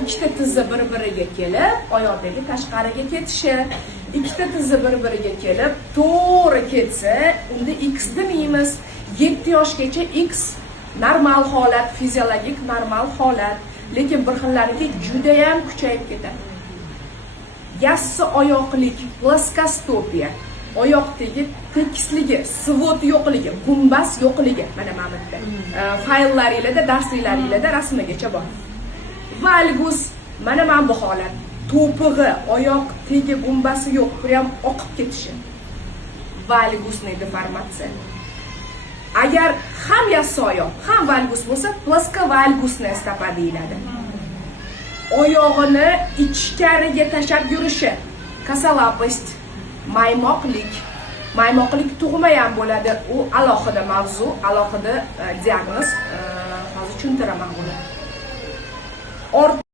ikkita tizza bir-biriga kelib, oyoqdagi tashqariga ketishi, ikkita tizza bir-biriga kelib, to'g'ri ketsa, unda X demaymiz. 7 yoshgacha X normal holat, fiziologik normal holat, lekin bir xillariki juda ham kuchayib ketadi. Yassi oyoqlik, plaskostopiya, oyoqdagi tekisligi, svot yo'qligi, gumbas yo'qligi, mana bu yerda. Fayllaringizda, darslaringizda rasmigacha bor. Valgus, mana bu holat. To'pig'i, oyoq tegi, gumbasi yo'q, prям oqib ketishi. Valgusning deformatsiya. Agar ham yassi oyoq, ham valgus bo'lsa, plaskovalgusniy stopa deyiladi. Oyog'ini ichkariga tashab yurishi, kosalapost, maymoqlik tug'ma ham bo'ladi. U alohida mavzu, alohida diagnoz. Hozir tushuntiraman buni.